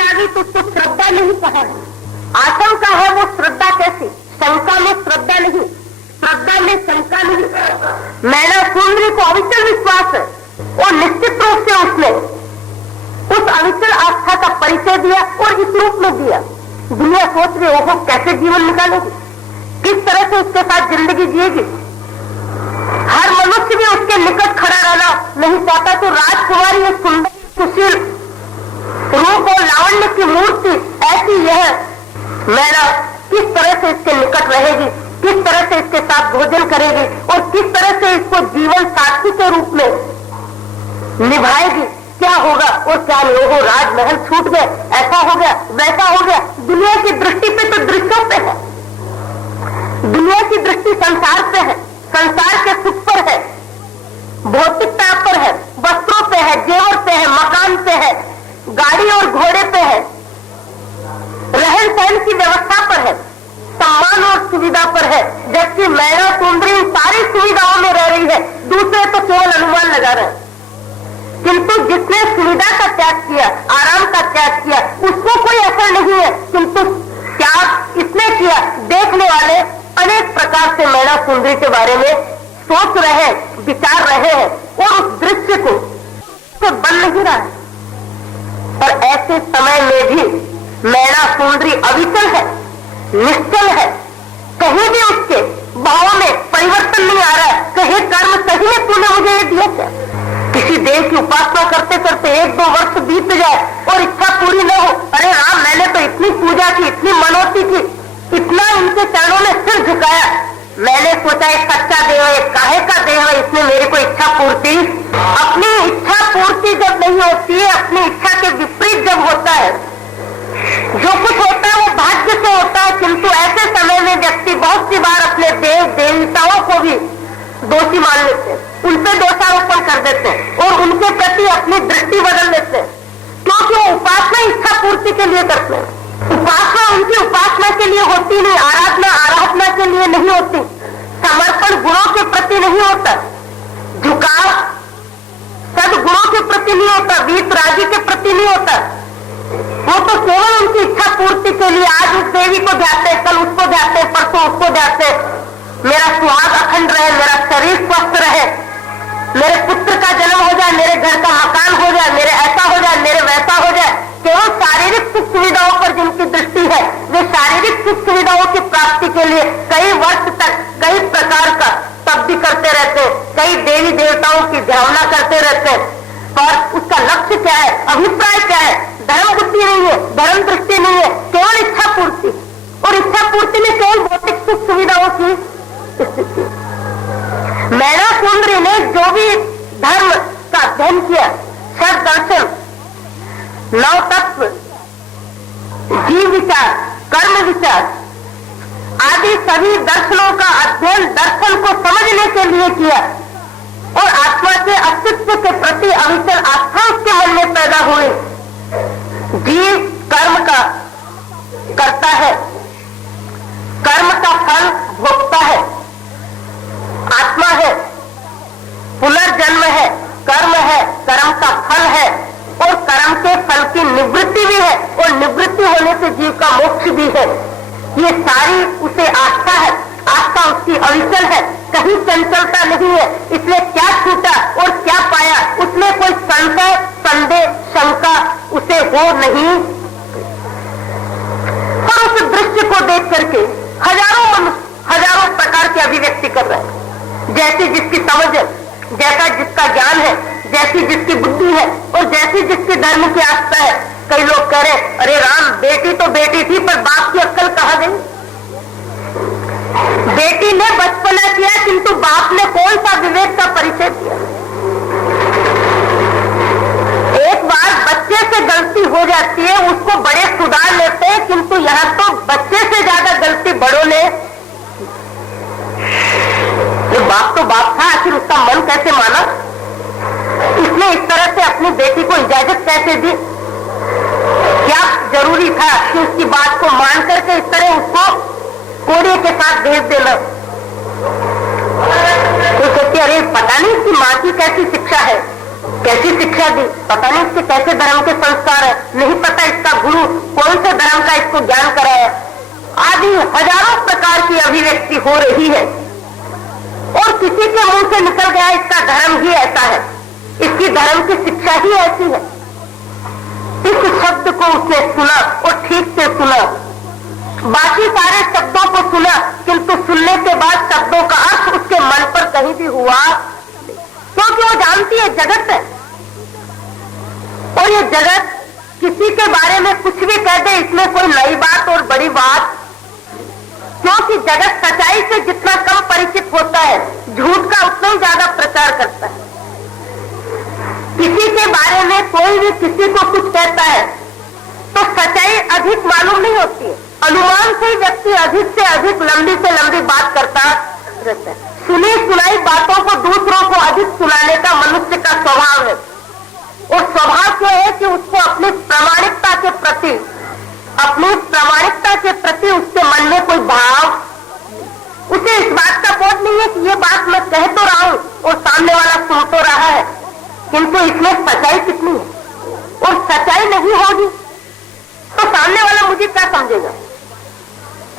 आ गई तो उसको श्रद्धा नहीं कहा। आशंका है वो श्रद्धा कैसी, शंका में श्रद्धा नहीं, श्रद्धा में शंका नहीं। मैना सुंदरी को अविचल विश्वास है और निश्चित रूप से उसने उस अविचल आस्था का परिचय दिया और इस रूप में दिया। दुनिया सोच रही हो कैसे जीवन निकालेगी, किस तरह से उसके साथ जिंदगी जिएगी। हर मनुष्य भी उसके निकट खड़ा रहना नहीं चाहता। तो राजकुमारी एक सुंदर सुशील रूप और लावण्य की मूर्ति ऐसी यह मैना किस तरह से इसके निकट रहेगी, किस तरह से इसके साथ भोजन करेगी और किस तरह से इसको जीवन साथी के रूप में निभाएगी। क्या होगा और क्या नहीं हो। राजमहल छूट गए, ऐसा हो गया वैसा हो गया। दुनिया की दृष्टि पे तो दृश्यों पे है, दुनिया की दृष्टि संसार पे है, संसार के सुख पर है, भौतिकता पर है, वस्त्रों पे है, जेवर पे है, मकान पे है, गाड़ी और घोड़े पे है, रहन सहन की व्यवस्था पर है, सम्मान और सुविधा पर है। जबकि मैना सुंदरी इन सारी सुविधाओं में रह रही है, दूसरे तो केवल अनुमान लगा रहे हैं। किंतु जिसने सुविधा का त्याग किया, आराम का त्याग किया, उसको कोई असर नहीं है। किंतु त्याग इसने किया, देखने वाले अनेक प्रकार से मैना सुंदरी के बारे में सोच रहे हैं, विचार रहे हैं और उस दृश्य को तो बन नहीं रहा है। पर ऐसे समय में भी मैना सुंदरी अविचल है, निश्चल है, कहीं भी उसके भाव में परिवर्तन नहीं आ रहा है। कहीं कर्म सही है, तूने मुझे ये दिया क्या। किसी देव की उपासना करते करते 1-2 वर्ष बीत जाए और इच्छा पूरी न हो, अरे राम मैंने तो इतनी पूजा की, इतनी मनौती की, इतना इनके चरणों में सिर झुकाया, मैंने सोचा एक सच्चा देव है, काहे का देव है, इसने मेरी को इच्छा पूर्ति। अपनी इच्छा पूर्ति जब नहीं होती है, अपनी इच्छा के विपरीत जब होता है, जो कुछ होता है वो भाग्य से होता है। किंतु ऐसे समय में व्यक्ति बहुत सी बार अपने देव देवताओं को भी दोषी मान लेते हैं, उनपे दोषारोपण कर देते हैं और उनके प्रति अपनी दृष्टि बदल देते हैं, क्योंकि वो उपासना इच्छा पूर्ति के लिए करते हैं। उपासना उनकी उपासना के लिए होती नहीं, आराधना आराधना के लिए नहीं होती, समर्पण गुणों के प्रति नहीं होता, झुकाव सदगुणों के प्रति नहीं होता, वीत राजी के प्रति नहीं होता। वो तो केवल उनकी इच्छा पूर्ति के लिए आज उस देवी को ध्याते, कल उसको ध्याते, परसों उसको ध्याते, मेरा सुहाग अखंड रहे, मेरा शरीर स्वस्थ रहे, मेरे पुत्र का जन्म हो जाए, मेरे घर का मकान हो जाए, मेरे ऐसा हो जाए, मेरे वैसा हो जाए। केवल शारीरिक सुख सुविधाओं पर जिनकी दृष्टि है, वे शारीरिक सुख सुविधाओं की प्राप्ति के लिए कई वर्ष तक कई प्रकार का तप भी करते रहते हैं, कई देवी देवताओं की ध्याना करते रहते हैं। पर उसका लक्ष्य क्या है, अभिप्राय क्या है, धर्म बुद्धि नहीं है, धर्म दृष्टि नहीं है, केवल इच्छा पूर्ति। और इच्छा पूर्ति में केवल भौतिक सुख सुविधाओं की स्थिति। मैना सुंदरी ने जो भी धर्म का अध्ययन किया, शब्द दर्शन, नव तत्व, जीव विचार, कर्म विचार आदि सभी दर्शनों का अध्ययन दर्शन को समझने के लिए किया और आत्मा के अस्तित्व के प्रति अविचल आस्था उसके मन में पैदा हुई। जीव कर्म का करता है, कर्म का फल भोगता है, आत्मा है, पुनर्जन्म है, कर्म है, कर्म का फल है और कर्म के फल की निवृत्ति भी है और निवृत्ति होने से जीव का मोक्ष भी है। ये सारी उसे आस्था है, आस्था उसकी अविचल है, कहीं चंचलता नहीं है। इसलिए क्या छूटा और क्या पाया, उसमें कोई संशय संदेह शंका उसे हो नहीं। और उस दृश्य को देख करके हजारों मनुष्य हजारों प्रकार की अभिव्यक्ति कर रहे हैं, जैसी जिसकी समझ है, जैसा जिसका ज्ञान है, जैसी जिसकी बुद्धि है और जैसी जिसकी धर्म की आस्था है। कई लोग कह रहे अरे राम बेटी तो बेटी थी पर बाप की अक्ल कहाँ गई। बेटी ने बचपना किया किंतु बाप ने कौन सा विवेक का परिचय दिया। एक बार बच्चे से गलती हो जाती है, उसको बड़े सुधार लेते हैं, किंतु यहाँ तो बच्चे से ज्यादा गलती बड़ों ने। ये बाप तो बाप था, आखिर उसका मन कैसे माना, इसने इस तरह से अपनी बेटी को इजाजत कैसे दी, क्या जरूरी था कि उसकी बात को मान करके इस तरह उसको कोड़े के साथ भेज देना। तो सोचती अरे पता नहीं इसकी माँ की कैसी शिक्षा है, कैसी शिक्षा दी, पता नहीं इसके कैसे धर्म के संस्कार है, नहीं पता इसका गुरु कौन से धर्म का इसको ज्ञान कराया, आदि हजारों प्रकार की अभिव्यक्ति हो रही है। और किसी के मुंह से निकल गया इसका धर्म ही ऐसा है, इसकी धर्म की शिक्षा ही ऐसी है। इस शब्द को उसने सुना और ठीक से सुना, बाकी सारे शब्दों को सुना, किंतु सुनने के बाद शब्दों का अर्थ उसके मन पर कहीं भी हुआ, क्योंकि वो जानती है जगत है, और ये जगत किसी के बारे में कुछ भी कह दे, इसमें कोई नई बात और बड़ी बात, क्योंकि जगत सच्चाई से जितना कम परिचित होता है, झूठ का उतना ही ज्यादा प्रचार करता है। किसी के बारे में कोई भी किसी को कुछ कहता है तो सच्चाई अधिक मालूम नहीं होती है, अनुमान से ही व्यक्ति अधिक से अधिक लंबी से लंबी बात करता रहता है। सुनी सुनाई बातों को दूसरों को अधिक सुनाने का मनुष्य का स्वभाव है, और स्वभाव क्या है कि उसको अपनी प्रामाणिकता के प्रति उसके मन में कोई भाव, उसे इस बात का बोध नहीं है कि ये बात मैं कह तो रहा हूं और सामने वाला सुन तो रहा है, किंतु इसमें सच्चाई कितनी है, और सच्चाई नहीं होगी तो सामने वाला मुझे क्या समझेगा,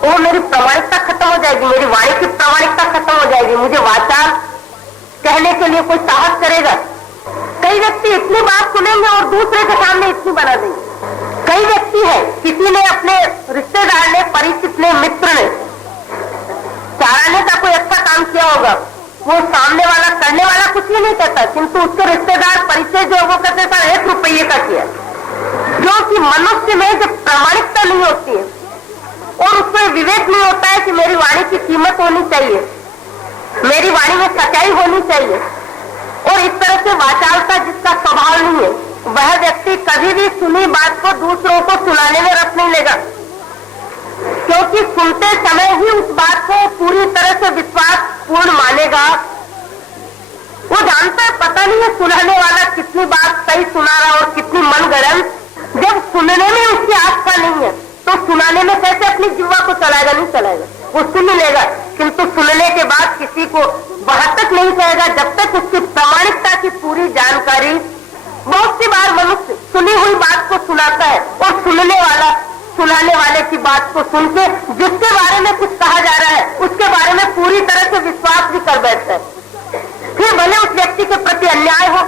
वो मेरी प्रामाणिकता खत्म हो जाएगी, मेरी वाणी की प्रामाणिकता खत्म हो जाएगी, मुझे वाचाल कहने के लिए कोई साहस करेगा। कई व्यक्ति इतनी बात सुनेंगे और दूसरे के सामने इतनी बना देंगे। कई व्यक्ति है, किसी ने अपने रिश्तेदार ने, परिचित ने, मित्र ने चाराने का कोई अच्छा काम किया होगा, वो सामने वाला करने वाला कुछ भी नहीं कहता, किंतु उसके रिश्तेदार परिचय जो वो कहते सर 1 रुपये का किया, क्योंकि मनुष्य में जब प्रामाणिकता नहीं होती है और उसमें विवेक नहीं होता है कि मेरी वाणी की कीमत होनी चाहिए, मेरी वाणी में सच्चाई होनी चाहिए, और इस तरह से वाचालता जिसका स्वभाव नहीं है, वह व्यक्ति कभी भी सुनी बात को दूसरों को सुनाने में रस नहीं लेगा, क्योंकि सुनते समय ही उस बात को पूरी तरह से विश्वास पूर्ण मानेगा। वो जानता है पता नहीं है सुनाने वाला कितनी बात सही सुना रहा और कितनी मनगढ़ंत, जब सुनने में उसकी आस्था नहीं है तो सुनाने में कैसे अपनी जीवा को चलाएगा, नहीं चलाएगा, वो सुन लेगा, किंतु सुनने के बाद किसी को वहां तक नहीं कहेगा जब तक उसकी प्रामाणिकता की पूरी जानकारी। बहुत सी बार मनुष्य सुनी हुई बात को सुनाता है और सुनाने वाले की बात को सुन के जिसके बारे में कुछ कहा जा रहा है उसके बारे में पूरी तरह से विश्वास भी कर बैठता है, फिर भले उस व्यक्ति के प्रति अन्याय हो,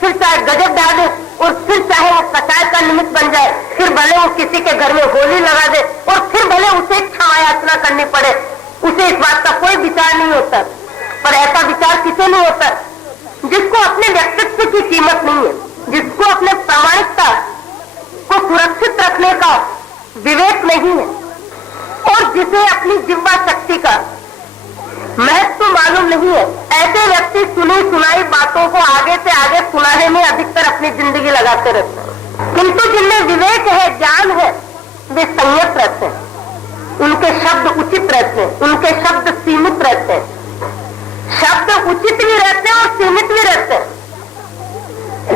फिर चाहे गजब डाले और फिर चाहे वो कटाय का निमित्त बन जाए, फिर भले वो किसी के घर में होली लगा दे और फिर भले उसे क्षमा याचना करनी पड़े, उसे इस बात का कोई विचार नहीं होता। पर ऐसा विचार किसे नहीं होता जिसको अपने व्यक्तित्व की कीमत नहीं है, जिसको अपने प्रामाणिकता को सुरक्षित रखने का विवेक नहीं है, और जिसे अपनी जिह्वा शक्ति का महत्व मालूम नहीं है। ऐसे व्यक्ति सुनी सुनाई बातों को आगे से आगे सुनाने में अधिकतर अपनी जिंदगी लगाते रहते हैं, किंतु जिनमें विवेक है, ज्ञान है, वे संयत रहते हैं, उनके शब्द उचित रहते हैं, उनके शब्द सीमित रहते हैं, शब्द उचित भी रहते हैं और सीमित भी रहते हैं।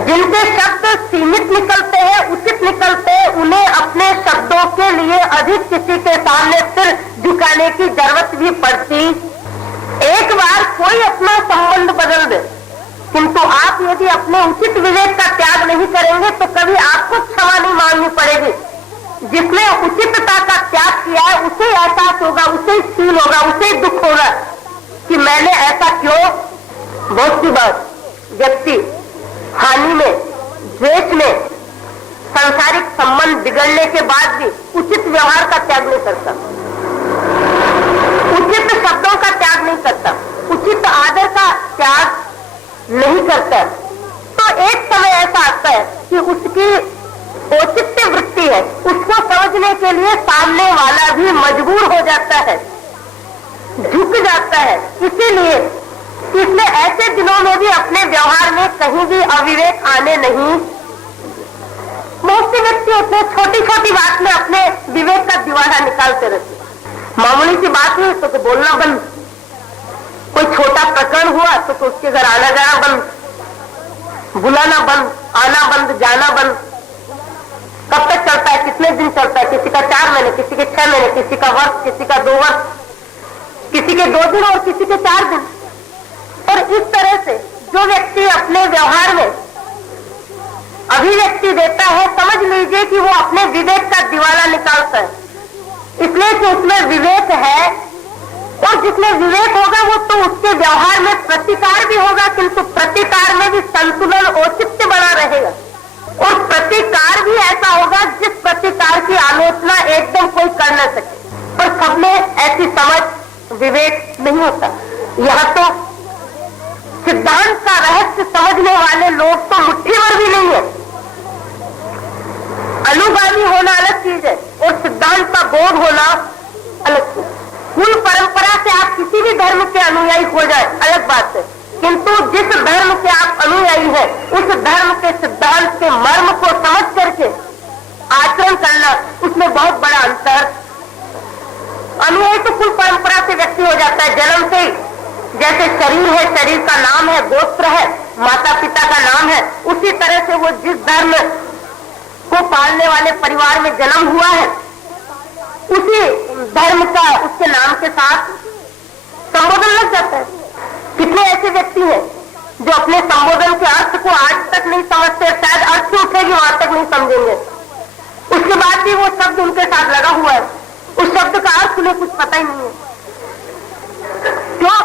जिनके शब्द सीमित निकलते हैं, उचित निकलते हैं, उन्हें अपने शब्दों के लिए अधिक किसी के सामने सिर झुकाने की जरूरत भी पड़ती। एक बार कोई अपना संबंध बदल दे, किंतु आप यदि अपने उचित विवेक का त्याग नहीं करेंगे तो कभी आपको क्षमा नहीं मांगनी पड़ेगी। जिसने उचितता का त्याग किया है उसे एहसास होगा, उसे फील होगा, उसे दुख होगा कि मैंने ऐसा क्यों। बहुत सी बार व्यक्ति हानि में, द्वेष में, सांसारिक संबंध बिगड़ने के बाद भी उचित व्यवहार का त्याग नहीं करता, उचित शब्दों का त्याग नहीं करता, उचित आदर का त्याग नहीं करता। तो एक समय ऐसा आता है कि उसकी औचित्य वृत्ति है, उसको समझने के लिए सामने वाला भी मजबूर हो जाता है, झुक जाता है। इसीलिए इसलिए ऐसे दिनों में भी अपने व्यवहार में कहीं भी अविवेक आने नहीं। बहुत से व्यक्ति होते छोटी छोटी बात में अपने विवेक का दीवाना निकालते रहते। मामूली सी बात हुई तो बोलना बंद, कोई छोटा प्रकरण हुआ तो उसके घर आना जाना बंद, बुलाना बंद, आना बंद, जाना बंद। कब तक चलता है, कितने दिन चलता है? किसी का 4 महीने, किसी के 6 महीने, किसी का वर्ष, किसी का 2 वर्ष, किसी के 2 दिन और किसी के 4 दिन। और इस तरह से जो व्यक्ति अपने व्यवहार में अभिव्यक्ति देता है, समझ लीजिए कि वो अपने विवेक का दिवाला निकालता है, इसलिए कि उसमें विवेक है। और जिसमें विवेक होगा वो तो उसके व्यवहार में प्रतिकार भी होगा, किंतु प्रतिकार में भी संतुलन औचित्य बना रहेगा। और प्रतिकार भी ऐसा होगा जिस प्रतिकार की आलोचना एकदम कोई कर न सके। पर सब में ऐसी समझ विवेक नहीं होता। यह तो सिद्धांत का रहस्य समझने वाले लोग तो मुट्ठी भर भी नहीं है। अनुगामी होना अलग चीज है और सिद्धांत का बोध होना अलग चीज। कुल परंपरा से आप किसी भी धर्म के अनुयायी हो जाए अलग बात है, किंतु जिस धर्म के आप अनुयायी हैं उस धर्म के सिद्धांत के मर्म को समझ करके आचरण करना, उसमें बहुत बड़ा अंतर। अनुयायी तो कुल परंपरा से व्यक्ति हो जाता है जन्म से ही। जैसे शरीर है, शरीर का नाम है, गोत्र है, माता पिता का नाम है, उसी तरह से वो जिस धर्म को पालने वाले परिवार में जन्म हुआ है उसी धर्म का उसके नाम के साथ संबोधन लग जाता है। कितने ऐसे व्यक्ति हैं जो अपने संबोधन के अर्थ को आज तक नहीं समझते, शायद अर्थ से उठेगी वहां तक नहीं समझेंगे, उसके बाद भी वो शब्द उनके साथ लगा हुआ है, उस शब्द का अर्थ उन्हें कुछ पता ही नहीं है। क्यों?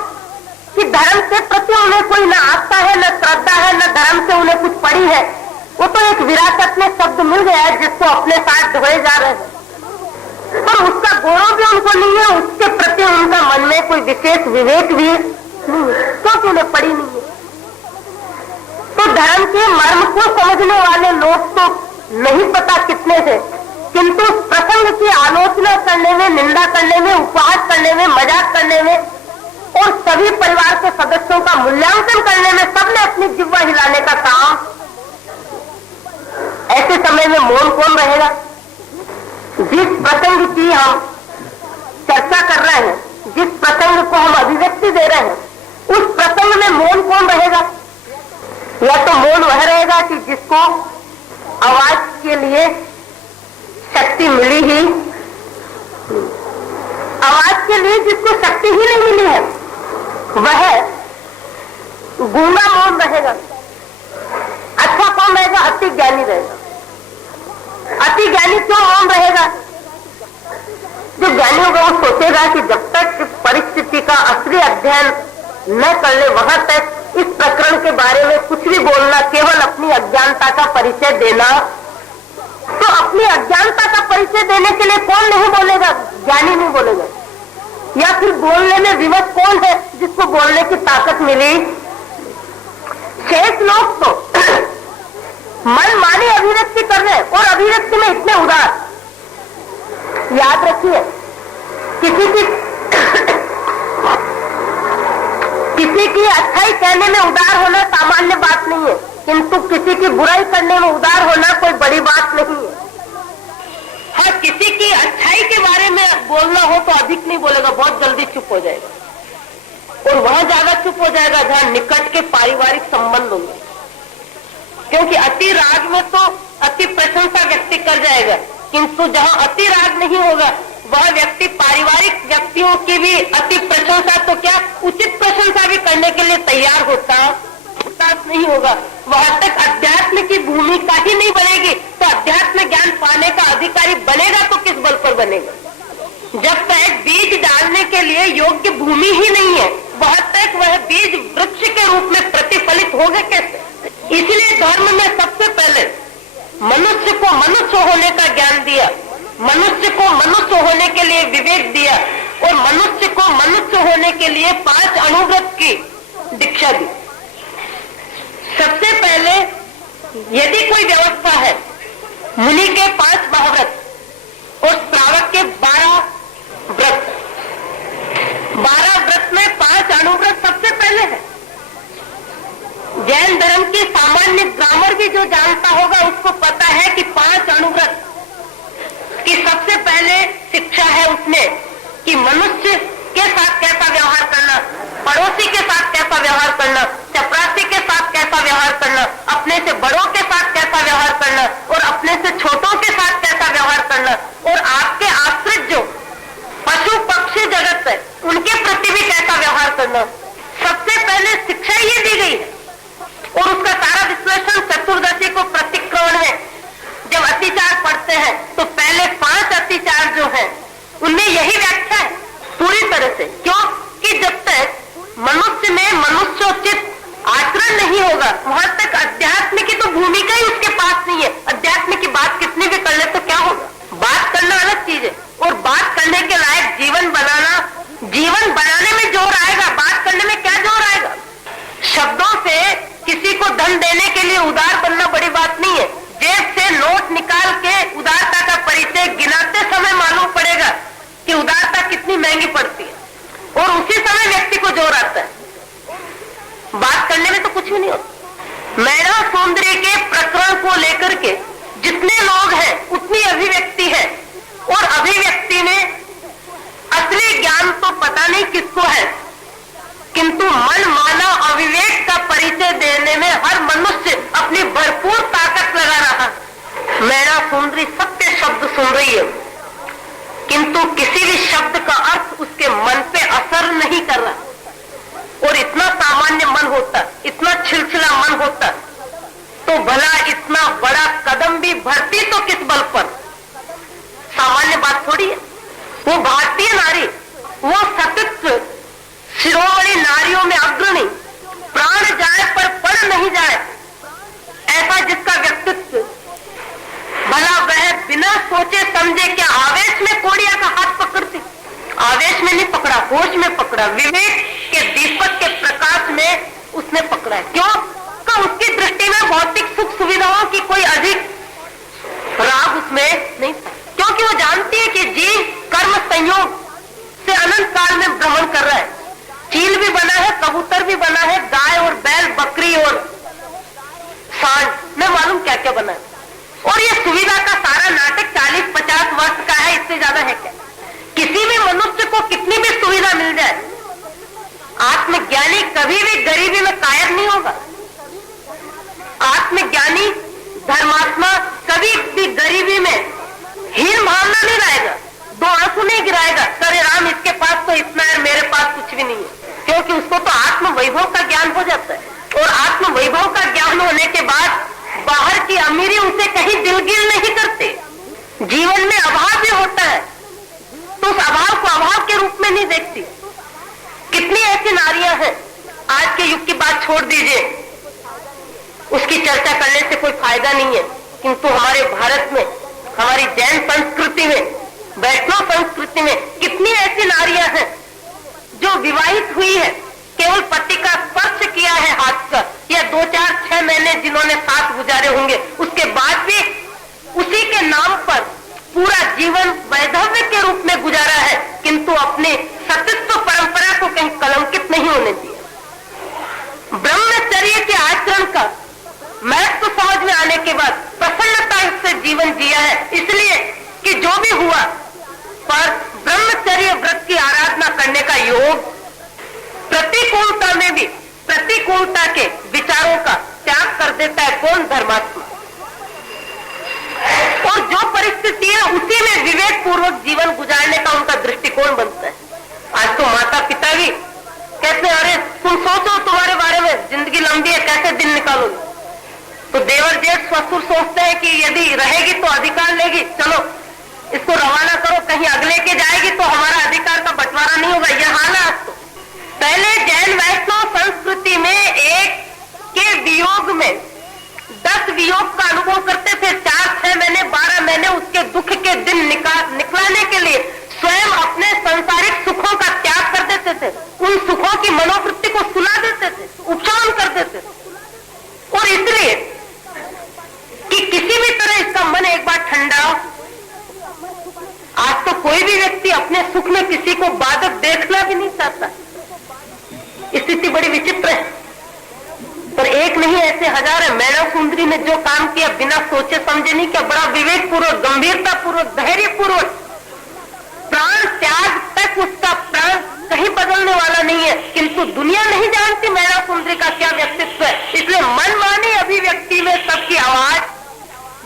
कि धर्म के प्रति उन्हें कोई न आस्था है, न श्रद्धा है, न धर्म से उन्हें कुछ पड़ी है। वो तो एक विरासत में शब्द मिल गया है जिसको अपने साथ ढोए जा रहे हैं, पर उसका गौरव भी उनको नहीं है, उसके प्रति उनका मन में कोई विशेष विवेक भी नहीं है, क्योंकि उन्हें पड़ी नहीं है। तो धर्म के मर्म को समझने वाले लोग तो नहीं पता कितने थे, किंतु प्रसंग की आलोचना करने में, निंदा करने में, उपहास करने में, मजाक करने में और सभी परिवार के सदस्यों का मूल्यांकन करने में सबने अपनी जिह्वा हिलाने का काम। ऐसे समय में मौन कौन रहेगा? जिस प्रसंग की हम चर्चा कर रहे हैं, जिस प्रसंग को हम अभिव्यक्ति दे रहे हैं, उस प्रसंग में मौन कौन रहेगा? या तो मौन वह रहेगा कि जिसको आवाज के लिए शक्ति मिली ही, आवाज के लिए जिसको शक्ति ही नहीं मिली है वह गूंगा मौन रहेगा। अच्छा कौन रहेगा? अति ज्ञानी रहेगा। अति ज्ञानी क्यों मौन रहेगा? जो ज्ञानी होगा वो सोचेगा कि जब तक परिस्थिति का असली अध्ययन न कर ले वहां तक इस प्रकरण के बारे में कुछ भी बोलना केवल अपनी अज्ञानता का परिचय देना। तो अपनी अज्ञानता का परिचय देने के लिए कौन नहीं बोलेगा? ज्ञानी नहीं बोलेगा। या फिर बोलने में विवश कौन है जिसको बोलने की ताकत मिली? शेष लोग तो मन मानी अभिव्यक्ति कर रहे हैं और अभिव्यक्ति में इतने उदार। याद रखिए, किसी की अच्छाई कहने में उदार होना सामान्य बात नहीं है, किंतु किसी की बुराई करने में उदार होना कोई बड़ी बात नहीं है। हाँ, किसी की अच्छाई के बारे में बोलना हो तो अधिक नहीं बोलेगा, बहुत जल्दी चुप हो जाएगा। और वह ज्यादा चुप हो जाएगा जहां निकट के पारिवारिक संबंध होंगे, क्योंकि अति राग में तो अति प्रशंसा व्यक्ति कर जाएगा, किंतु जहां अति राग नहीं होगा वह व्यक्ति पारिवारिक व्यक्तियों की भी अति प्रशंसा तो क्या उचित प्रशंसा भी करने के लिए तैयार होता नहीं होगा। वहां तक अध्यात्म की भूमिका ही नहीं बनेगी तो अध्यात्म ज्ञान पाने का अधिकारी बनेगा तो किस बल पर बनेगा? जब तक बीज डालने के लिए योग्य भूमि ही नहीं है वहां तक वह बीज वृक्ष के रूप में प्रतिफलित होगा कैसे? इसलिए धर्म में सबसे पहले मनुष्य को मनुष्य होने का ज्ञान दिया, मनुष्य को मनुष्य होने के लिए विवेक दिया और मनुष्य को मनुष्य होने के लिए 5 अनुव्रत की दीक्षा दी। सबसे पहले यदि कोई व्यवस्था है, मुनि के 5 महाव्रत और श्रावक के 12 व्रत, 12 व्रत में 5 अनुव्रत सबसे पहले है। जैन धर्म की सामान्य ग्रामर भी जो जानता होगा उसको पता है कि 5 अनुव्रत की सबसे पहले शिक्षा है उसमें कि मनुष्य के साथ कैसा व्यवहार करना, पड़ोसी के साथ कैसा व्यवहार करना, चपरासी के साथ कैसा व्यवहार करना, अपने से बड़ों के साथ कैसा व्यवहार करना और अपने से छोटों के साथ कैसा व्यवहार करना और आपके आश्रित जो पशु पक्षी जगत है उनके प्रति भी कैसा व्यवहार करना। सबसे पहले शिक्षा ये दी गई है और उसका सारा विश्लेषण चतुर्दशी को प्रतिक्रमण में मैना सुंदरी सत्य शब्द सुन रही है, किंतु किसी भी शब्द का अर्थ उसके मन पे असर नहीं कर रहा। और इतना सामान्य मन होता, इतना छिलछिला मन होता, तो भला इतना बड़ा कदम भी भरती तो किस बल पर? सामान्य बात थोड़ी है। वो भारतीय नारी, वो सतत्व शिरोमणि नारियों में अग्रणी, प्राण जाए पर पड़ नहीं जाए, ऐसा जिसका व्यक्तित्व, भला वह बिना सोचे समझे क्या आवेश में कोड़िया का हाथ पकड़ती? आवेश में नहीं पकड़ा, होश में पकड़ा, विवेक के दीपक के प्रकाश में उसने पकड़ा है। क्यों? तो उसकी दृष्टि में भौतिक सुख सुविधाओं की कोई अधिक राग उसमें नहीं था, क्योंकि वो जानती है कि जीव कर्म संयोग से अनंत काल में भ्रमण कर रहा है। चील भी बना है, कबूतर भी बना है, गाय और बैल, बकरी और सांड, न मालूम क्या क्या बना है। और ये सुविधा का सारा नाटक 40-50 वर्ष का है, इससे ज्यादा है क्या? किसी भी मनुष्य को कितनी भी सुविधा मिल जाए, आत्मज्ञानी कभी भी गरीबी में कायर नहीं होगा। आत्मज्ञानी धर्मात्मा कभी भी गरीबी में हीन भावना नहीं लाएगा, दो आंसू नहीं गिराएगा, अरे राम इसके पास तो इतना है, मेरे पास कुछ भी नहीं है, क्योंकि उसको तो आत्म वैभव का ज्ञान हो जाता है। और आत्म वैभव का ज्ञान होने के बाद बाहर की अमीरी उसे कहीं दिलगिर नहीं करते। जीवन में अभाव भी होता है तो उस अभाव को अभाव के रूप में नहीं देखती। कितनी ऐसी नारियां हैं, आज के युग की बात छोड़ दीजिए, उसकी चर्चा करने से कोई फायदा नहीं है, किंतु हमारे भारत में, हमारी जैन संस्कृति में, वैष्णव संस्कृति में कितनी ऐसी नारियां हैं जो विवाहित हुई है, केवल पति का स्पर्श किया है हाथ का, या 2-4-6 महीने जिन्होंने साथ गुजारे होंगे, उसके बाद भी उसी के नाम पर पूरा जीवन वैधव्य के रूप में गुजारा है, किंतु अपने सतत्व परंपरा को कहीं कलंकित नहीं होने दिया। ब्रह्मचर्य के आचरण का महत्व समझ में आने के बाद प्रसन्नता से जीवन जिया है, इसलिए कि जो भी हुआ पर ब्रह्मचर्य व्रत की आराधना करने का योग, प्रतिकूलता में भी प्रतिकूलता के विचारों का त्याग कर देता है कौन? धर्मात्मा। और जो परिस्थिति है उसी में विवेक पूर्वक जीवन गुजारने का उनका दृष्टिकोण बनता है। आज तो माता पिता भी कहते हैं, अरे तुम सोचो तुम्हारे बारे में, जिंदगी लंबी है, कैसे दिन निकालोगे? तो देवर जेठ ससुर सोचते हैं कि यदि रहेगी तो अधिकार लेगी, चलो इसको रवाना करो, कहीं अगले के जाएगी तो हमारा अधिकार का बंटवारा नहीं होगा। यह हाल है। तो पहले जैन वैष्णव संस्कृति में एक के वियोग में 10 वियोग का अनुभव करते थे। 4-6 महीने 12 महीने उसके दुख के दिन निकलाने के लिए स्वयं अपने सांसारिक सुखों का त्याग कर देते थे, उन सुखों की मनोवृत्ति को सुला देते थे, उपशाम कर देते थे। और इसलिए कि किसी भी तरह इसका मन एक बार ठंडा। आज तो कोई भी व्यक्ति अपने सुख में किसी को बाधक देखना भी नहीं चाहता। स्थिति बड़ी विचित्र है, पर एक नहीं ऐसे हजार है। मैना सुंदरी ने जो काम किया बिना सोचे समझे नहीं किया, बड़ा विवेक पूर्वक, गंभीरता पूर्वक, धैर्य पूर्वक, प्राण त्याग तक उसका प्राण कहीं बदलने वाला नहीं है। किंतु दुनिया नहीं जानती मैना सुंदरी का क्या व्यक्तित्व है, इसलिए मनमानी अभिव्यक्ति में सबकी आवाज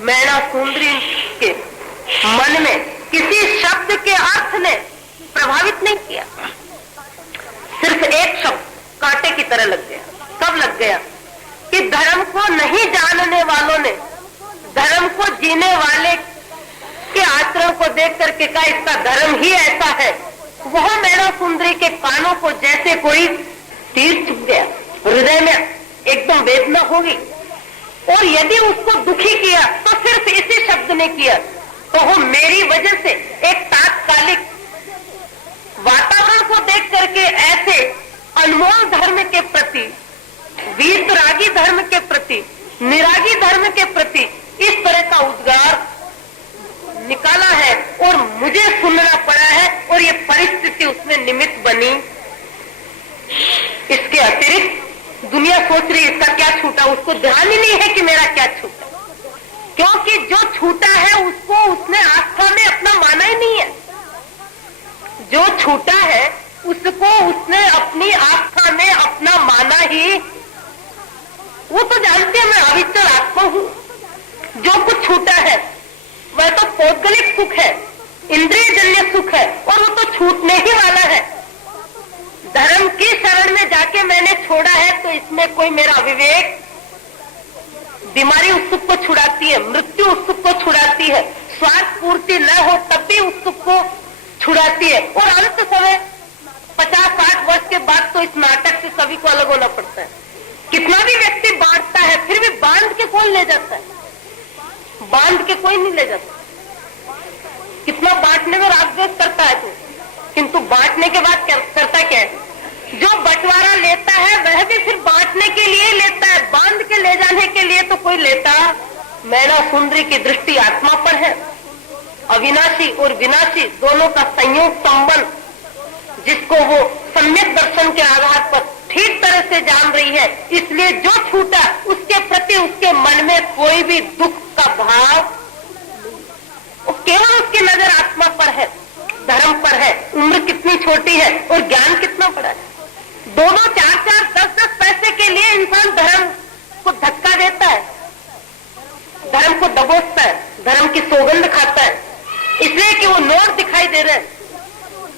मैना सुंदरी के मन में किसी शब्द के अर्थ ने प्रभावित नहीं किया। सिर्फ एक शब्द कांटे की तरह लग गया। कब लग गया? कि धर्म को नहीं जानने वालों ने धर्म को जीने वाले के आचरण को देख करके कहा इसका धर्म ही ऐसा है। वह मैना सुंदरी के कानों को जैसे कोई तीर चुभ गया, हृदय में एकदम वेदना हो गई। और यदि उसको दुखी किया तो सिर्फ इसी शब्द ने किया, तो वो मेरी वजह से एक तात्कालिक वातावरण को देख करके ऐसे अनमोल धर्म के प्रति, वीतरागी धर्म के प्रति, निरागी धर्म के प्रति इस तरह का उद्गार निकाला है और मुझे सुनना पड़ा है, और ये परिस्थिति उसमें निमित्त बनी। इसके अतिरिक्त दुनिया सोच रही इसका क्या छूटा, उसको ध्यान ही नहीं है कि मेरा क्या छूटा, क्योंकि जो छूटा है उसको उसने आस्था में अपना माना ही नहीं है। जो छूटा है उसको उसने अपनी आस्था में अपना माना ही। वो तो जानती है मैं अविचल आत्मा हूं, जो कुछ छूटा है वह तो पौद्गलिक सुख है, इंद्रियजन्य सुख है, और वो तो छूटने ही वाला है। धर्म की शरण में जाके मैंने छोड़ा है तो इसमें कोई मेरा विवेक, बीमारी उस सुख को छुड़ाती है, मृत्यु उस सुख को छुड़ाती है, स्वार्थ पूर्ति न हो तब भी उस सुख को छुड़ाती है। और अंत समय 50-60 वर्ष के बाद तो इस नाटक से सभी को अलग होना पड़ता है। कितना भी व्यक्ति बांटता है फिर भी बांध के कौन ले जाता है? बांध के कोई नहीं ले जाता। कितना बांटने में राग-द्वेष करता है तू, किंतु बांटने के बाद करता क्या है? जो बंटवारा लेता है वह भी फिर बांटने के लिए लेता है, बांध के ले जाने के लिए तो कोई लेता। मैना सुंदरी की दृष्टि आत्मा पर है। अविनाशी और विनाशी दोनों का संयोग संबंध, जिसको वो सम्यक दर्शन के आधार पर ठीक तरह से जान रही है, इसलिए जो छूटा उसके प्रति उसके मन में कोई भी दुख का भाव, वो केवल उसकी नजर आत्मा पर है, धर्म पर है। उम्र कितनी छोटी है और ज्ञान कितना बड़ा है। 2-2, 4-4, 10-10 पैसे के लिए इंसान धर्म को धक्का देता है, धर्म को दबोचता है, धर्म की सौगंध खाता है, इसलिए कि वो नोट दिखाई दे रहे हैं,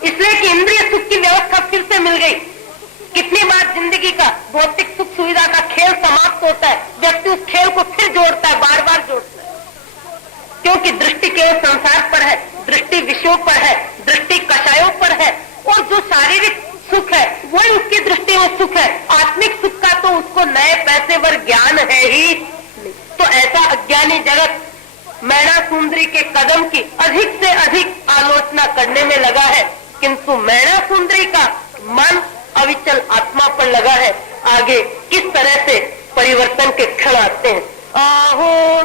इसलिए कि इंद्रिय सुख की व्यवस्था फिर से मिल गई। कितनी बार जिंदगी का भौतिक सुख सुविधा का खेल समाप्त होता है, व्यक्ति उस खेल को फिर जोड़ता है, बार बार जोड़ता है, क्योंकि दृष्टि केवल संसार पर है, दृष्टि विषयों पर है, दृष्टि कषायों पर है, और जो शारीरिक सुख है वही उसकी दृष्टि में सुख है। आत्मिक सुख का तो उसको नए पैसे पर ज्ञान है ही। तो ऐसा अज्ञानी जगत मैना सुंदरी के कदम की अधिक से अधिक आलोचना करने में लगा है, किंतु मैना सुंदरी का मन अविचल आत्मा पर लगा है। आगे किस तरह से परिवर्तन के क्षण आते हैं। आहो